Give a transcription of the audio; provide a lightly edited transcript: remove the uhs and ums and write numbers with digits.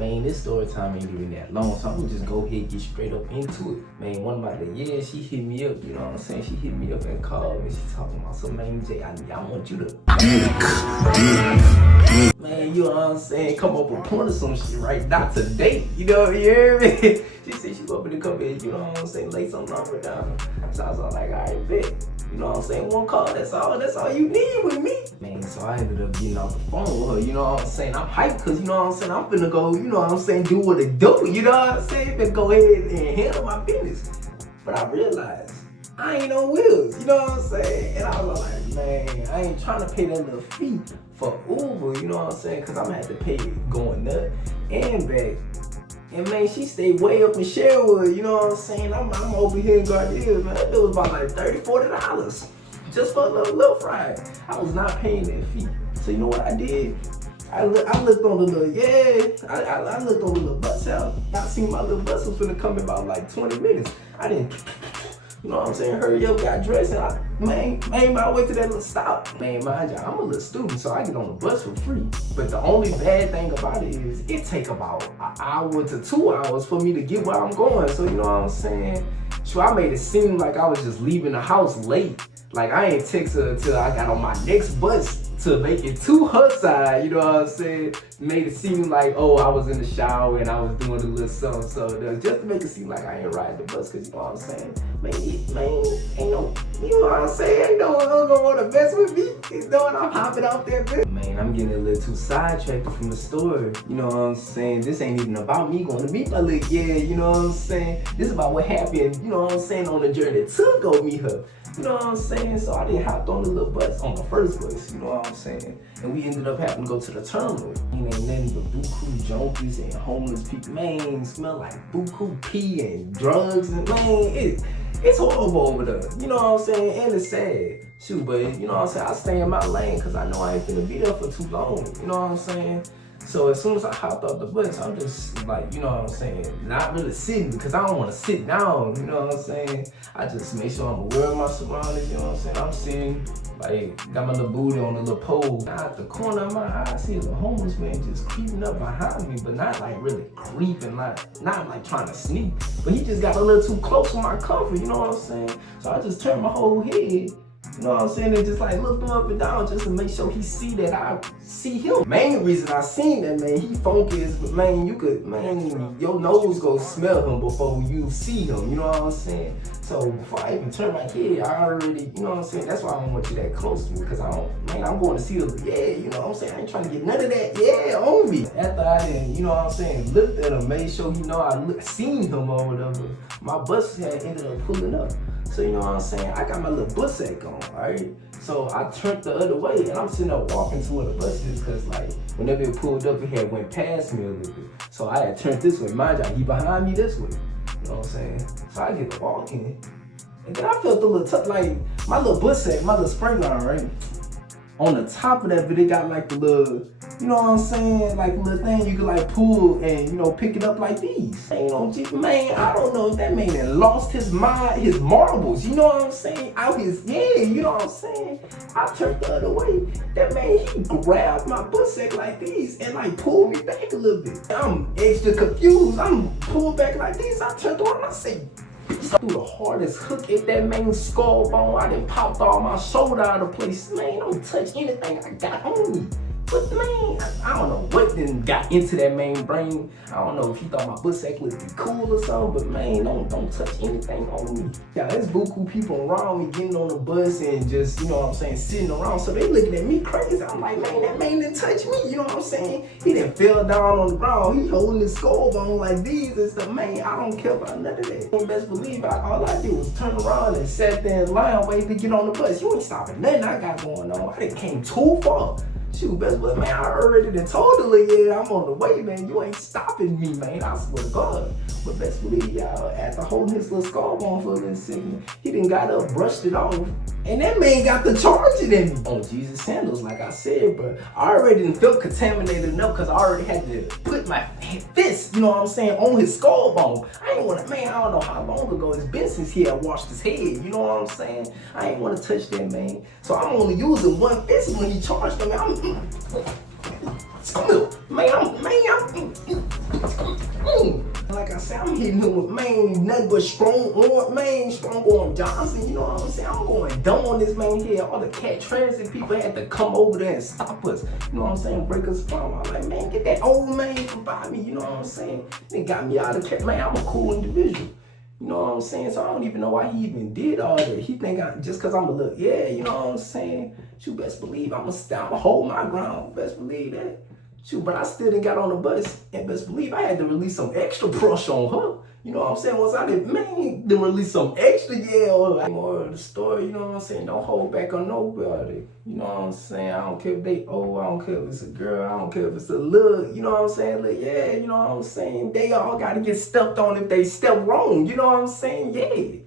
Man, this story time ain't even that long, so I'm gonna just go ahead and get straight up into it. Man, one of my ladies, she hit me up, you know what I'm saying? She hit me up and called me. She talking about some, man, Jay, I want you to man, you know what I'm saying? Come up with point or some shit right now today. You know, you hear me? She said she want me to come in, you know what I'm saying? Lay some number down. So I was all like, all right, bet. You know what I'm saying? One call, that's all you need with me. Man, so I ended up getting off the phone with her, you know what I'm saying? I'm hyped because, you know what I'm saying? I'm finna go, you know what I'm saying, do what it do, you know what I'm saying? Finna go ahead and handle my business. But I realized I ain't on wheels, you know what I'm saying? And I was like, man, I ain't trying to pay that little fee for Uber, you know what I'm saying? Because I'm gonna have to pay it going up and back. And man, she stayed way up in Sherwood, you know what I'm saying? I'm over here in Gardena, man. That bill was about like $30, $40 just for a little ride. I was not paying that fee. So you know what I did? I looked on the little, I looked on the little bus out. I seen my little bus was finna come in about like 20 minutes. I didn't, you know what I'm saying, hurry up, got dressed, and I made my way to that little stop. Man, mind you, I'm a little student, so I get on the bus for free. But the only bad thing about it is it take about an hour to 2 hours for me to get where I'm going. So you know what I'm saying? So I made it seem like I was just leaving the house late. Like I ain't text her until I got on my next bus to make it to her side, you know what I'm saying? Made it seem like, oh, I was in the shower and I was doing a little something, so just to make it seem like I ain't riding the bus, cause you know what I'm saying? Man, ain't no, you know what I'm saying? Ain't no, I don't want to mess with me. You know what, I'm hopping off that bitch. Man, I'm getting a little too sidetracked from the story. You know what I'm saying? This ain't even about me going to meet my little you know what I'm saying? This is about what happened, you know what I'm saying, on the journey to go meet her. You know what I'm saying? So I didn't hop on the little bus on the first bus, you know what I'm saying? And we ended up having to go to the terminal. Ain't nothing but buku junkies and homeless people. Man, smell like buku pee and drugs and man, it's horrible over there. You know what I'm saying? And it's sad. Shoot, but you know what I'm saying? I stay in my lane because I know I ain't finna be there for too long. You know what I'm saying? So as soon as I hopped off the bus, I'm just like, you know what I'm saying, not really sitting because I don't want to sit down, you know what I'm saying? I just make sure I'm aware of my surroundings, you know what I'm saying? I'm sitting, like, got my little booty on the little pole. Out the corner of my eye, I see a homeless man just creeping up behind me, but not like really creeping, not like trying to sneak. But he just got a little too close for my comfort, you know what I'm saying? So I just turned my whole head. You know what I'm saying? And just like look him up and down just to make sure he see that I see him. Main reason I seen that, man, he funky is, man, your nose go smell him before you see him, you know what I'm saying? So before I even turn my head, I already, you know what I'm saying? That's why I don't want you that close to me, because I'm going to see him, you know what I'm saying? I ain't trying to get none of that, on me. After I didn't, you know what I'm saying, looked at him, made sure he know I seen him or whatever, my bus had ended up pulling up. So you know what I'm saying? I got my little bus sack on, alright? So I turned the other way and I'm sitting up walking to where the bus is because like whenever it pulled up, it had went past me a little bit. So I had turned this way. Mind you, he behind me this way. You know what I'm saying? So I get to walking. And then I felt a little tough, like my little bus sack, my little spring line, right? On the top of that, but it got like the little, you know what I'm saying? Like a little thing you could like pull and, you know, pick it up like these. Man, I don't know if that man had lost his mind, his marbles, you know what I'm saying? Out his head, you know what I'm saying? I turned the other way. That man, he grabbed my bus sack like these and like pulled me back a little bit. I'm extra confused. I'm pulled back like this. I turned around and I said, threw the hardest hook at that man's skull bone. I done popped all my shoulder out of place. Man, don't touch anything I got on me. But man, I don't know what then got into that man's brain. I don't know if he thought my bus sack would be cool or something, but man, don't touch anything on me. Yeah, there's buku people around me getting on the bus and just, you know what I'm saying, sitting around. So they looking at me crazy. I'm like, man, that man didn't touch me, you know what I'm saying? He done fell down on the ground. He holding his skull bone like these and stuff. Man, I don't care about none of that. You best believe all I did was turn around and sat there in line waiting to get on the bus. You ain't stopping nothing I got going on. I done came too far. Shoot, best believe, man, I already done told the lady, I'm on the way, man. You ain't stopping me, man. I swear to God. But best believe, y'all, after holding his little skull bone for a little second, he done got up, brushed it off, and that man got the charging in me. On Jesus sandals, like I said, but I already done felt contaminated enough because I already had to put my fist, you know what I'm saying, on his skull bone. I ain't want to, man, I don't know how long ago it's been since he had washed his head, you know what I'm saying? I ain't want to touch that, man. So I'm only using one fist when he charged me. Man, saying? I'm hitting him with, man, nothing but strong arm, man, strong arm Johnson, you know what I'm saying? I'm going dumb on this man here. All the cat transit people had to come over there and stop us, you know what I'm saying? Break us from. I'm like, man, get that old man from by me, you know what I'm saying? They got me out of cat, man, I'm a cool individual. You know what I'm saying? So I don't even know why he even did all that. He think just cause I'm a look, yeah, you know what I'm saying? You best believe I'ma hold my ground. Best believe that. Shoot, but I still didn't got on the bus, and best believe I had to release some extra brush on her. You know what I'm saying? Once I did, man, to release some extra, yeah, or more of the story, you know what I'm saying? Don't hold back on nobody. You know what I'm saying? I don't care if they old, I don't care if it's a girl, I don't care if it's a look, you know what I'm saying? Like, yeah, you know what I'm saying? They all gotta get stepped on if they step wrong, you know what I'm saying? Yeah.